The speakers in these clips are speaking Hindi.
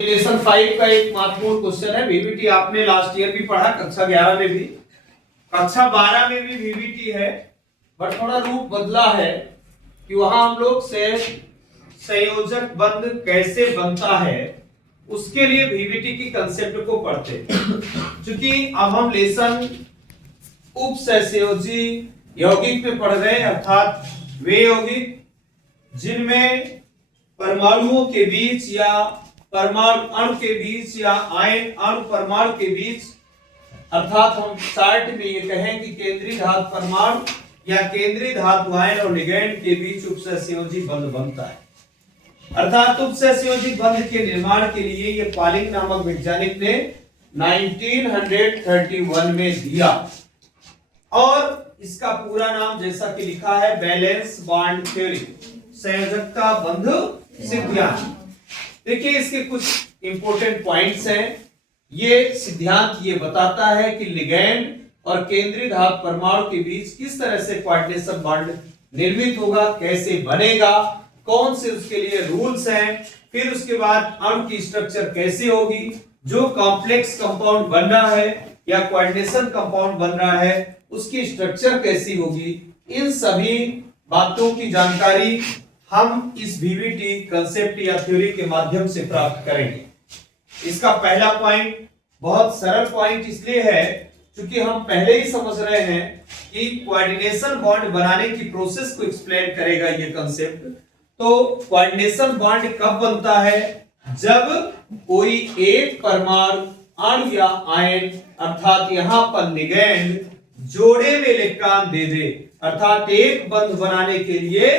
लेसन 5 का एक महत्वपूर्ण क्वेश्चन है। वीवीटी आपने लास्ट ईयर भी पढ़ा, कक्षा 11 में भी, कक्षा 12 में भी वीवीटी है, बट थोड़ा रूप बदला है कि वहां हम लोग से संयोजक बंध कैसे बनता है उसके लिए वीवीटी की कंसेप्ट को पढ़ते। क्योंकि अब हम लेसन उपसहसंयोजी यौगिक में पढ़ रहे हैं, अर्थात वे यौगिक जिनमें परमाणुओं के बीच या परमाणु अणु के बीच या आयन अणु परमाणु के बीच, अर्थात हम चार्ट में ये कहें कि केंद्रीय धातु परमाणु या केंद्रीय धातु आयन और लिगैंड के बीच उपसहसंयोजी बंध बनता है। अर्थात उपसहसंयोजी बंध के निर्माण के लिए ये पॉलिंग नामक वैज्ञानिक ने 1931 में दिया, और इसका पूरा नाम जैसा कि लिखा है बैलेंस बॉन्ड थ्योरी, संयोजकता बंध सिद्धांत। देखिए इसके कुछ इंपॉर्टेंट पॉइंट्स हैं। ये सिद्धांत ये बताता है कि लिगैंड और केंद्रीय धातु परमाणु के बीच किस तरह से कोऑर्डिनेशन बॉन्ड निर्मित होगा, कैसे बनेगा, कौन से उसके लिए रूल्स हैं, फिर उसके बाद अणु की स्ट्रक्चर कैसे होगी, जो कॉम्प्लेक्स कंपाउंड बन रहा है या कोऑर्डिनेशन कंपाउंड बन रहा है उसकी स्ट्रक्चर कैसी होगी। इन सभी बातों की जानकारी हम इस वीवीटी कंसेप्ट या थ्योरी के माध्यम से प्राप्त करेंगे। इसका पहला पॉइंट बहुत सरल पॉइंट इसलिए है क्योंकि हम पहले ही समझ रहे हैं कि कोऑर्डिनेशन बॉन्ड बनाने की प्रोसेस को एक्सप्लेन करेगा ये कंसेप्ट। तो कोऑर्डिनेशन बॉन्ड कब बनता है? जब कोई एक परमाणु अणु या आयन, अर्थात यहां पर लिगैंड जोड़े में इलेक्ट्रॉन दे दे, अर्थात एक बंध बनाने के लिए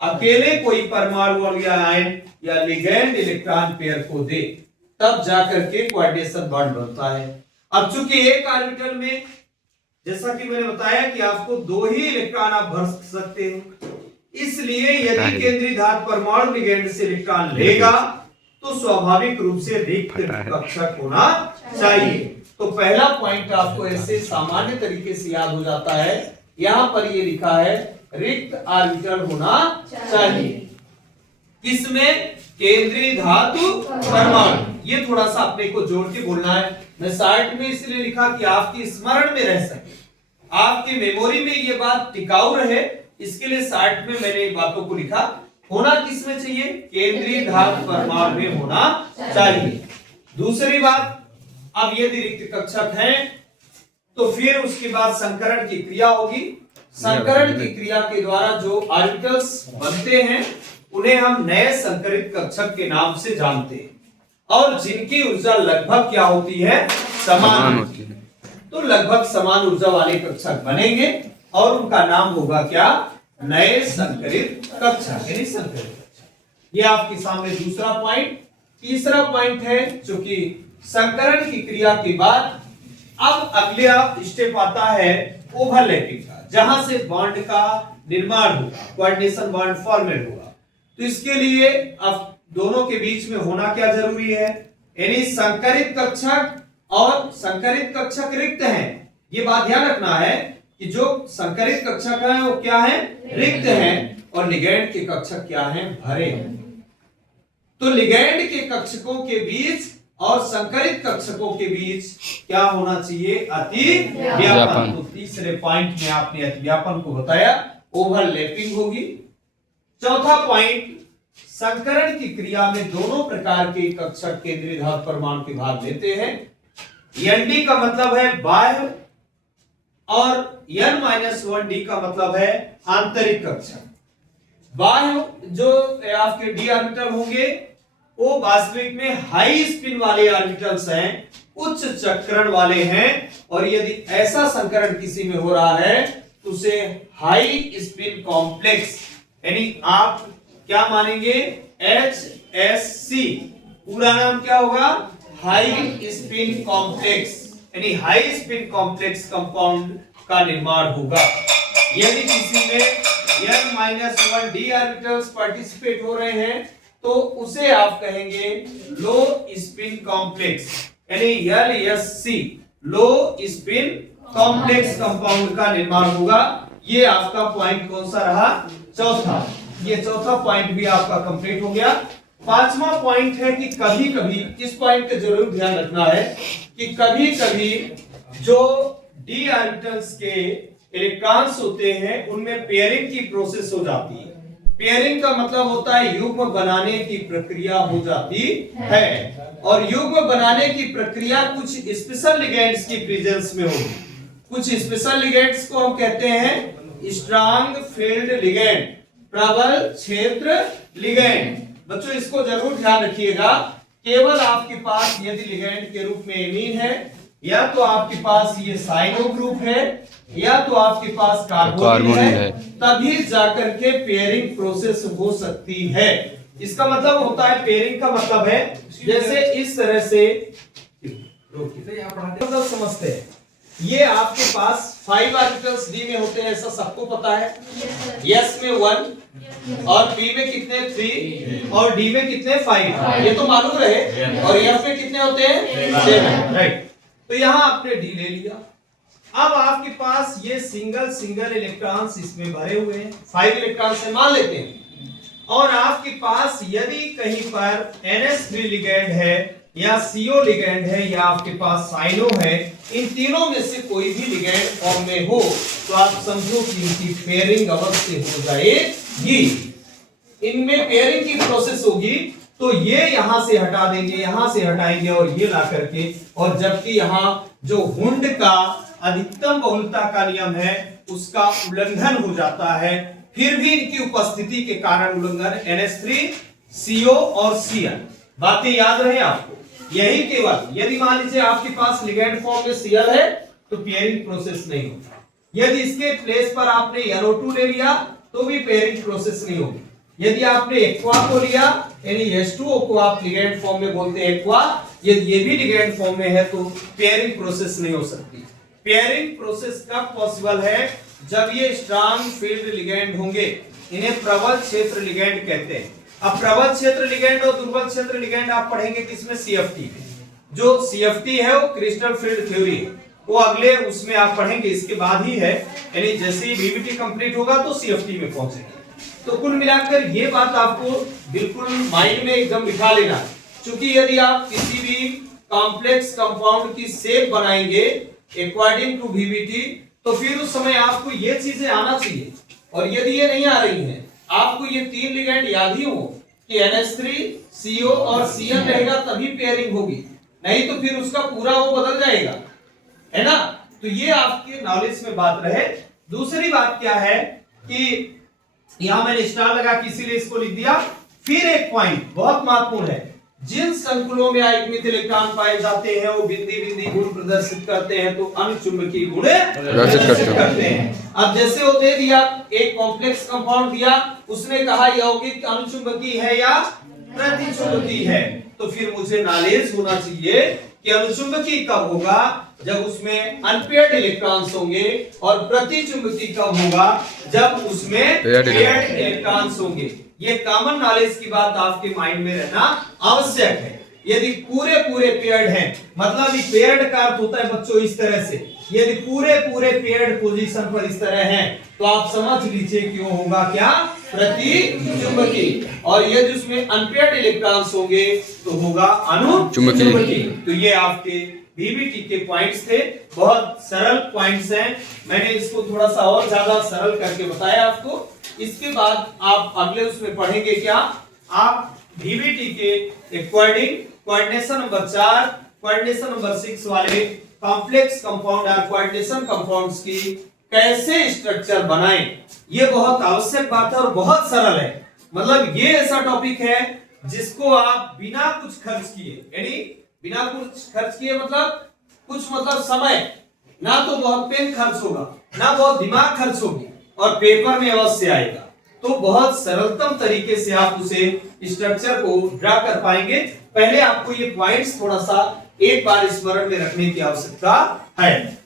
अकेले कोई परमाणु अणु या आयन या लिगैंड इलेक्ट्रॉन पेयर को दे, तब जाकर के कोऑर्डिनेशन बॉन्ड बनता है। अब चूंकि एक ऑर्बिटल में, जैसा कि मैंने बताया कि आपको 2 ही इलेक्ट्रॉन आप भर सकते हैं, इसलिए यदि केंद्रीय धातु परमाणु लिगैंड से इलेक्ट्रॉन लेगा तो स्वाभाविक रूप से रिक्त कक्षक होना चाहिए। तो पहला पॉइंट आपको ऐसे सामान्य तरीके से याद हो जाता है, यहां पर ये लिखा है रिक्त ऑर्बिटल होना चाहिए। किसमें? केंद्रीय धातु परमाणु। ये थोड़ा सा अपने को जोड़ के बोलना है। मैं शार्ट में इसलिए लिखा कि आपकी स्मरण में रह सके, आपकी मेमोरी में ये बात टिकाऊ रहे, इसके लिए शार्ट में मैंने बातों को लिखा। होना किसमें चाहिए? केंद्रीय धातु परमाणु में होना चाहिए। दूसरी बात, अब यदि रिक्त कक्षक है तो फिर उसके बाद संकरण की क्रिया होगी। संकरण की क्रिया के द्वारा जो ऑर्बिटल्स बनते हैं उन्हें हम नए संकरित कक्षक के नाम से जानते हैं, और जिनकी ऊर्जा लगभग क्या होती है? समान होती है। तो लगभग समान ऊर्जा वाले कक्षक बनेंगे और उनका नाम होगा क्या? नए संकरित कक्षक, यानी संकरित कक्षक। ये आपके सामने दूसरा पॉइंट। तीसरा पॉइंट है, चूंकि संकरण की क्रिया के बाद अब अगला स्टेप आता है ओवरलैपिंग का, जहां से बॉन्ड का निर्माण होगा, कोऑर्डिनेशन बॉन्ड फॉर्मेट होगा। तो इसके लिए अब दोनों के बीच में होना क्या जरूरी है? यानी संकरित कक्षक और संकरित कक्षक रिक्त हैं। ये बात ध्यान रखना है कि जो संकरित कक्षक है वो क्या है? रिक्त हैं, और लिगैंड के कक्षक क्या हैं? भरे हैं। तो लिगैंड के कक्षकों के बीच और संकरित कक्षकों के बीच क्या होना चाहिए? अतिव्यापन। तो तीसरे पॉइंट में आपने अतिव्यापन को बताया, ओवरलैपिंग होगी। चौथा पॉइंट, संकरण की क्रिया में दोनों प्रकार के कक्षक केंद्रीय धातु परमाणु के भाग लेते हैं। Nd का मतलब है बाह्य और N-1d का मतलब है आंतरिक कक्षक। बाह्य जो आपके d ऑर्बिटल होंगे वो वास्तविक में हाई स्पिन वाले ऑर्बिटल्स हैं, उच्च चक्रण वाले हैं, और यदि ऐसा संकरण किसी में हो रहा है तो उसे हाई स्पिन कॉम्प्लेक्स, यानी आप क्या मानेंगे? HSC, पूरा नाम क्या होगा? हाई स्पिन कॉम्प्लेक्स, यानी हाई स्पिन कॉम्प्लेक्स कंपाउंड का निर्माण होगा। यदि किसी में N-1d ऑर्बिटल्स पार्टिसिपेट हो रहे हैं तो उसे आप कहेंगे लो स्पिन कॉम्प्लेक्स, यानी LSC, लो स्पिन कॉम्प्लेक्स कंपाउंड का निर्माण होगा। ये आपका पॉइंट कौन सा रहा? चौथा। ये चौथा पॉइंट भी आपका कंप्लीट हो गया। पांचवा पॉइंट है कि कभी कभी इस पॉइंट का जरूर ध्यान रखना है कि कभी कभी जो डी ऑर्बिटल्स के इलेक्ट्रॉन्स होते हैं उनमें पेयरिंग की प्रोसेस हो जाती है। पेयरिंग का मतलब होता है युग्म बनाने की प्रक्रिया हो जाती है, और युग्म बनाने की प्रक्रिया कुछ स्पेशल लिगेंड्स की प्रेजेंस में होगी। कुछ स्पेशल लिगेंड्स को हम कहते हैं स्ट्रांग फील्ड लिगेंड, प्रबल क्षेत्र लिगेंड। बच्चों इसको जरूर ध्यान रखिएगा, केवल आपके पास यदि लिगेंड के रूप में एमीन है, या तो आपके पास ये साइनो ग्रुप है, या तो आपके पास कार्बोनिल है, तभी जाकर के पेयरिंग प्रोसेस हो सकती है। इसका मतलब होता है, पेयरिंग का मतलब है जैसे इस तरह से, मतलब समझते हैं, ये आपके पास 5 ऑर्बिटल्स डी में होते हैं, ऐसा सबको पता है। यस में 1 और बी में कितने 3 और डी में कितने 5, ये तो मालूम रहे। और एफ में कितने होते हैं 7, राइट। तो यहां आपने डी ले लिया। अब आपके पास ये सिंगल इलेक्ट्रॉन्स इसमें भरे हुए हैं, 5 इलेक्ट्रॉन से मान लेते हैं। और आपके पास यदि कहीं पर NH3 लिगेंड है या CO लिगेंड है या आपके पास साइनो है, इन तीनों में से कोई भी लिगेंड फॉर्म में हो तो आप समझो कि इनकी पेयरिंग अवश्य हो जाएगी। इनमें पेयरिंग की प्रोसेस होगी, तो ये यहां से हटा देंगे, यहां से हटाएंगे और ये ला करके, और जबकि यहां जो हुंड का अधिकतम बहुलता का नियम है उसका उल्लंघन हो जाता है, फिर भी इनकी उपस्थिति के कारण उल्लंघन NH3 CO और Cl। बातें याद रहे आपको, यही केवल यदि मान लीजिए आपके पास लिगेंड फॉर्म में Cl है तो पेयरिंग प्रोसेस नहीं होगा। यदि इसके प्लेस पर आपने NO2 ले लिया तो भी पेयरिंग प्रोसेस नहीं होगी। यदि आपने एक्वा को लिया, यानी H2O को आप लिगेंड फॉर्म में बोलते हैं एक्वा, यदि ये भी लिगेंड फॉर्म में है तो पेयरिंग प्रोसेस नहीं हो सकती। पेयरिंग प्रोसेस कब पॉसिबल है? जब ये स्ट्रांग फील्ड लिगेंड होंगे, इन्हें प्रबल क्षेत्र लिगेंड कहते हैं। अब प्रबल क्षेत्र लिगेंड और दुर्बल क्षेत्र लिगेंड आप पढ़ेंगे किसमें? CFT। जो CFT है वो क्रिस्टल फील्ड थ्योरी है, वो अगले उसमें आप पढ़ेंगे, इसके बाद ही है, यानी जैसे ही BBT कंप्लीट होगा तो CFT में पहुंचेंगे। तो कुल मिलाकर ये बात आपको बिल्कुल माइंड में एकदम बिठा लेना है, क्योंकि यदि आप किसी भी कॉम्प्लेक्स कंपाउंड की शेप बनाएंगे अकॉर्डिंग टू BBT, तो फिर उस समय आपको ये चीजें आना चाहिए। और यदि ये नहीं आ रही हैं, आपको ये 3 लिगेंड याद ही हो कि NH3 CO और Cl रहेगा तभी पेयरिंग होगी, नहीं तो फिर उसका पूरा वो बदल जाएगा, है ना। तो ये आपके नॉलेज में बात रहे। दूसरी बात क्या है कि यहां मैंने स्टार लगा कि इसीलिए इसको लिख दिया। फिर एक पॉइंट बहुत महत्वपूर्ण है, जिन संकुलों में आयनिक इलेक्ट्रॉन पाए जाते हैं वो बिंदी गुण प्रदर्शित करते हैं, तो अनुचुंबकीय गुण प्रदर्शित करते हैं। अब जैसे वो दे दिया, एक कॉम्प्लेक्स कंपाउंड दिया, उसने कहा यौगिक अनुचुंबकीय है या प्रतिचुंबकीय है, तो फिर मुझे नॉलेज होना चाहिए कि अनुचुंबकीय कब होगा? जब उसमें अनपेयर्ड इलेक्ट्रॉन्स होंगे, और प्रतिचुंबकीय कब होगा? जब उसमें पेयर्ड इलेक्ट्रॉन्स होंगे। ये कॉमन नॉलेज की बात आपके माइंड में रहना आवश्यक है। यदि पूरे पेयर्ड हैं, मतलब ये पेयर्ड का अर्थ होता है बच्चों इस तरह से, यदि पूरे पेयर्ड पोजीशन पर इस तरह हैं, तो आप समझ लीजिए कि वो होगा क्या? प्रतिचुंबकीय। और यदि उसमें अनपेयर्ड इलेक्ट्रॉन्स होंगे तो होगा अनुचुंबकीय। तो ये आपके BBT के पॉइंट्स थे, बहुत सरल पॉइंट्स हैं। मैंने इसको थोड़ा सा और ज्यादा सरल करके बताया आपको। इसके बाद आप अगले उसमें पढ़ेंगे क्या? आप BBT के according coordination number 4, coordination number 6 वाले कॉम्प्लेक्स कंपाउंड और कोऑर्डिनेशन कंपाउंड्स की कैसे स्ट्रक्चर बनाएं, ये बहुत आवश्यक बात है और बहुत सरल है। मतलब ये ऐसा टॉपिक है जिसको आप बिना कुछ खर्च किए, यानी बिना कुछ खर्च किए मतलब समय, ना तो बहुत पेन खर्च होगा, ना बहुत दिमाग खर्च होगी, और पेपर में अवश्य आएगा, तो बहुत सरलतम तरीके से आप उसे स्ट्रक्चर को ड्रा कर पाएंगे। पहले आपको ये पॉइंट्स थोड़ा सा एक बार स्मरण में रखने की आवश्यकता है।